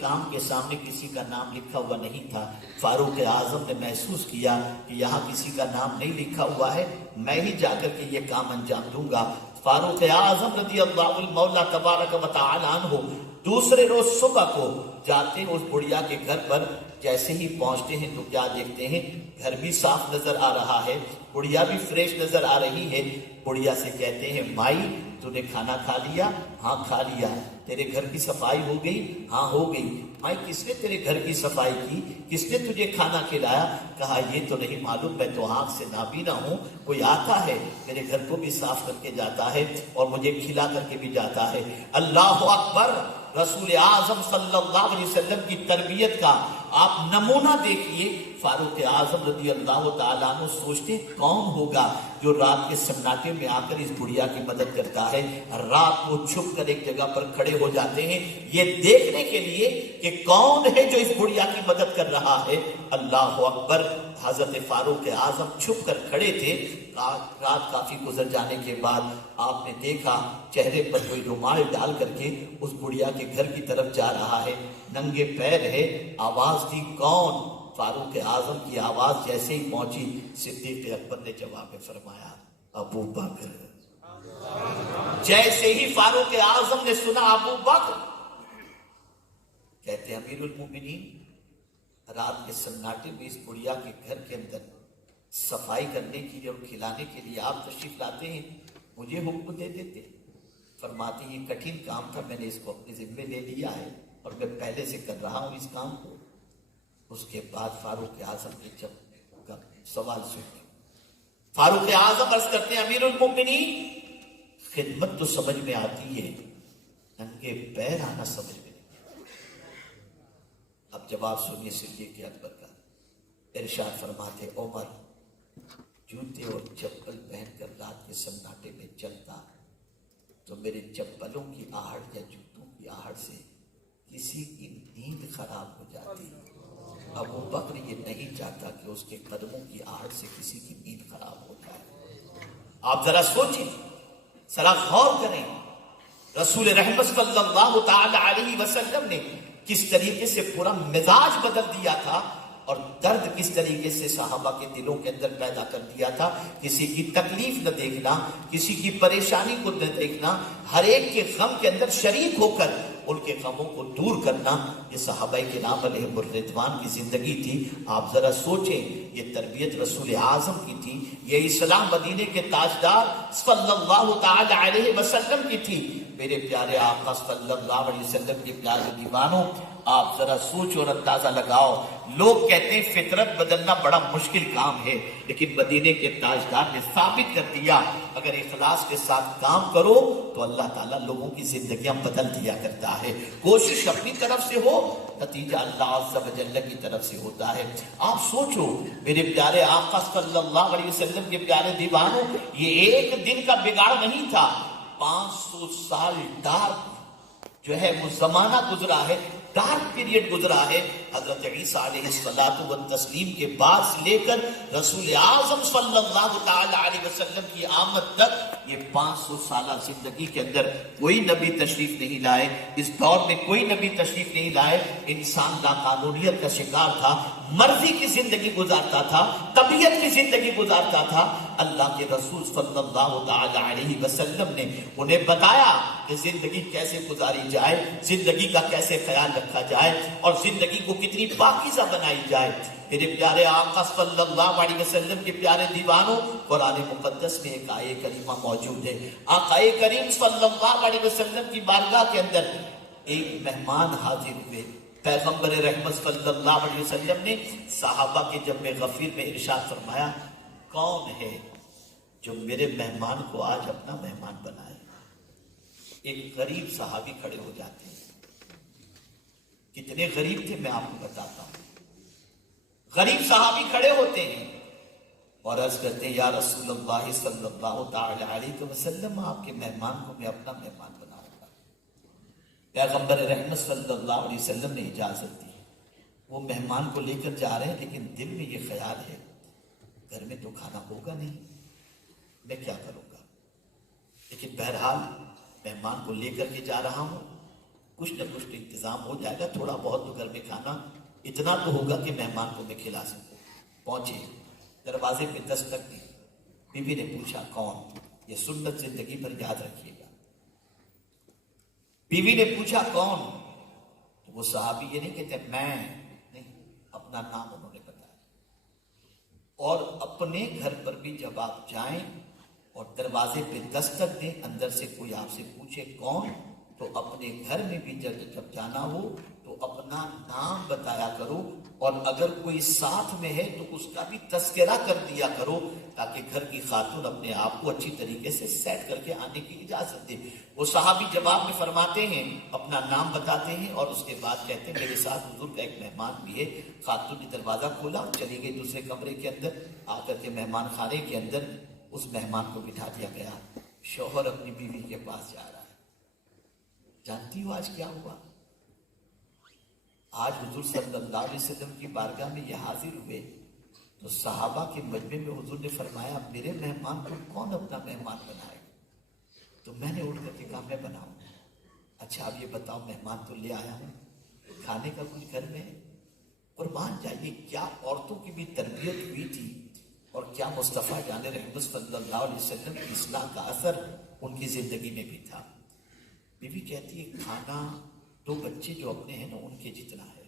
کام کے سامنے کسی کا نام لکھا ہوا نہیں تھا۔ فاروق اعظم نے محسوس کیا کہ یہاں کسی کا نام نہیں لکھا ہوا ہے، میں ہی جا کر کے یہ کام انجام دوں گا۔ فاروق اعظم رضی اللہ المولا تبارک و تعالی عنہ دوسرے روز صبح کو جاتے ہیں اس بڑھیا کے گھر پر۔ جیسے ہی پہنچتے ہیں تو کیا دیکھتے ہیں، گھر بھی صاف نظر آ رہا ہے، بڑھیا بھی فریش نظر آ رہی ہے۔ بڑھیا سے کہتے ہیں، مائی تو نے کھانا کھا لیا؟ ہاں کھا لیا۔ تیرے گھر کی صفائی ہو گئی؟ ہاں ہو گئی۔ مائی کس نے تیرے گھر کی صفائی کی؟ کس نے تجھے کھانا کھلایا؟ کہا یہ تو نہیں معلوم، میں تو آنکھ سے نابینا ہوں، کوئی آتا ہے میرے گھر کو بھی صاف کر کے جاتا ہے اور مجھے کھلا کر کے بھی جاتا ہے۔ اللہ اکبر! رسول اعظم صلی اللہ علیہ وسلم کی تربیت کا آپ نمونہ دیکھیے۔ فاروق اعظم رضی اللہ تعالیٰ عنہ سوچتے کون ہوگا جو رات کے سناٹے میں آ کر اس بڑھیا کی مدد کرتا ہے۔ رات کو چھپ کر ایک جگہ پر کھڑے ہو جاتے ہیں یہ دیکھنے کے لیے کہ کون ہے جو اس بڑھیا کی مدد کر رہا ہے۔ اللہ اکبر! حضرت فاروق اعظم چھپ کر کھڑے تھے۔ رات کافی گزر جانے کے بعد آپ نے دیکھا چہرے پر کوئی رومال ڈال کر کے اس بڑھیا کے گھر کی طرف جا رہا ہے، ننگے پیر ہے۔ آواز دی کون؟ فاروق اعظم کی آواز جیسے ہی پہنچی، صدیق اکبر نے جواب میں فرمایا، ابو بکر۔ جیسے ہی فاروق اعظم نے سنا ابو بکر، کہتے امیر المومنین رات کے سناٹے میں اس بڑھیا کے گھر کے اندر صفائی کرنے کے لیے اور کھلانے کے لیے آپ تشریف لاتے ہیں، مجھے حکم دے دیتے۔ فرماتے یہ کٹھن کام تھا، میں نے اس کو اپنے ذمے لے لیا ہے اور میں پہلے سے کر رہا ہوں اس کام کو۔ اس کے بعد فاروق اعظم نے جب سوال سن فاروق اعظم عرض کرتے ہیں امیر المومنین خدمت تو سمجھ میں آتی ہے، ننگے پیر آنا سمجھ میں نہیں۔ اب جواب سنیے صدیق اکبر کا۔ ارشاد فرماتے عمر جوتے اور چپل پہن کر رات کے سناٹے میں چلتا تو میرے چپلوں کی آہٹ یا جوتوں کی آہٹ سے کسی کی نیند خراب ہو جاتی۔ ابو بکر یہ نہیں چاہتا کہ اس کے قدموں کی آہٹ سے کسی کی نیند خراب ہو جائے۔ آپ ذرا سوچیں، ذرا غور کریں، رسول رحمت صلی اللہ تعالی علیہ وسلم نے کس طریقے سے پورا مزاج بدل دیا تھا اور درد کس طریقے سے صحابہ کے دلوں کے اندر پیدا کر دیا تھا۔ کسی کی تکلیف نہ دیکھنا، کسی کی پریشانی کو نہ دیکھنا، ہر ایک کے غم کے اندر شریک ہو کر ان کے غموں کو دور کرنا، یہ صحابہ کرام علیہم الرضوان کی زندگی تھی۔ آپ ذرا سوچیں، یہ تربیت رسول اعظم کی تھی، یہ اسلام مدینے کے تاجدار صلی اللہ تعالی علیہ وسلم کی تھی۔ میرے پیارے آقا صلی اللہ علیہ وسلم کے پیارے دیوانوں، آپ ذرا سوچ اور اندازہ لگاؤ۔ لوگ کہتے ہیں فطرت بدلنا بڑا مشکل کام ہے، لیکن مدینے کے تاجدار نے ثابت کر دیا اگر اخلاص کے ساتھ کام کرو تو اللہ تعالیٰ لوگوں کی زندگیاں بدل دیا کرتا ہے۔ کوشش اپنی طرف سے ہو، نتیجہ اللہ عز و جل کی طرف سے ہوتا ہے۔ آپ سوچو میرے پیارے آقا صلی اللہ علیہ وسلم کے پیارے دیوانوں، یہ ایک دن کا بگاڑ نہیں تھا، 500 سال ڈارک جو ہے وہ زمانہ گزرا ہے، ڈارک پیریڈ گزرا ہے۔ حضرت عیسیٰ علیہ الصلوۃ والتسلیم کے بعد سے لے کر رسول اعظم صلی اللہ تعالی علیہ وسلم کی آمد تک یہ 500 سالہ زندگی کے اندر کوئی نبی تشریف نہیں لائے، اس دور میں کوئی نبی تشریف نہیں لائے۔ انسان لاقانونیت کا شکار تھا، مرضی کی زندگی گزارتا تھا، طبیعت کی زندگی گزارتا تھا۔ اللہ کے رسول صلی اللہ تعالی علیہ وسلم نے انہیں بتایا کہ زندگی کیسے گزاری جائے، زندگی کا کیسے خیال رکھا جائے اور زندگی کو کتنی پاکیزہ بنائی جائے۔ میرے پیارے آقا صلی اللہ علیہ وسلم کے پیارے دیوانوں، قرآن مقدس میں ایک آیہ کریمہ موجود ہے۔ آقا کریم صلی اللہ علیہ وسلم کی بارگاہ کے اندر ایک مہمان حاضر ہوئے۔ پیغمبر رحمت صلی اللہ علیہ وسلم نے صحابہ کے جب غفیر میں ارشاد فرمایا، کون ہے جو میرے مہمان کو آج اپنا مہمان بنائے؟ ایک غریب صحابی کھڑے ہو جاتے ہیں۔ کتنے غریب تھے میں آپ کو بتاتا ہوں۔ غریب صحابی کھڑے ہوتے ہیں اور عرض کرتے ہیں، یا رسول اللہ صلی اللہ تعالی علیہ وسلم، آپ کے مہمان کو میں اپنا مہمان بنا رہا ہوں۔ پیغمبر رحمت صلی اللہ علیہ وسلم نے اجازت دی۔ وہ مہمان کو لے کر جا رہے ہیں لیکن دل میں یہ خیال ہے گھر میں تو کھانا ہوگا نہیں، میں کیا کروں گا؟ لیکن بہرحال مہمان کو لے کر کے جا رہا ہوں، کچھ نہ کچھ تو انتظام ہو جائے گا، تھوڑا بہت تو گھر میں کھانا اتنا تو ہوگا کہ مہمان کو میں کھلا سکوں۔ پہنچے، دروازے پہ دستک دی، بیوی نے پوچھا کون؟ یہ سنت زندگی پر یاد رکھیے گا۔ بیوی نے پوچھا کون؟ تو وہ صحابی یہ نہیں کہتے میں نہیں، اپنا نام انہوں نے بتایا۔ اور اپنے گھر پر بھی جب آپ جائیں اور دروازے پہ دستک دیں، اندر سے کوئی آپ سے پوچھے کون، تو اپنے گھر میں بھی جب جانا ہو تو اپنا نام بتایا کرو، اور اگر کوئی ساتھ میں ہے تو اس کا بھی تذکرہ کر دیا کرو، تاکہ گھر کی خاتون اپنے آپ کو اچھی طریقے سے سیٹ کر کے آنے کی اجازت دے۔ وہ صحابی جواب میں فرماتے ہیں، اپنا نام بتاتے ہیں اور اس کے بعد کہتے ہیں میرے ساتھ حضور کا ایک مہمان بھی ہے۔ خاتون نے دروازہ کھولا اور چلی گئی دوسرے کمرے کے اندر، آ کر کے مہمان خانے کے اندر اس مہمان کو بٹھا دیا گیا۔ شوہر اپنی بیوی کے پاس جا رہا ہے۔ جانتی ہو آج کیا ہوا؟ آج حضور صلی اللہ علیہ وسلم کی بارگاہ میں یہ حاضر ہوئے تو صحابہ کے مجمع میں حضور نے فرمایا میرے مہمان کو کون اپنا مہمان بنائے؟ تو میں نے اٹھ کر کے کہا میں بناؤں۔ اچھا اب یہ بتاؤ، مہمان تو لے آیا ہوں، کھانے کا کچھ گھر میں؟ قربان جائیے کیا عورتوں کی بھی تربیت ہوئی تھی، اور کیا مصطفیٰ جان رحمت صلی اللہ علیہ وسلم کی اصلاح کا اثر ان کی زندگی میں بھی تھا۔ بیوی کہتی ہے کھانا دو بچے جو اپنے ہیں نا ان کے جتنا ہے،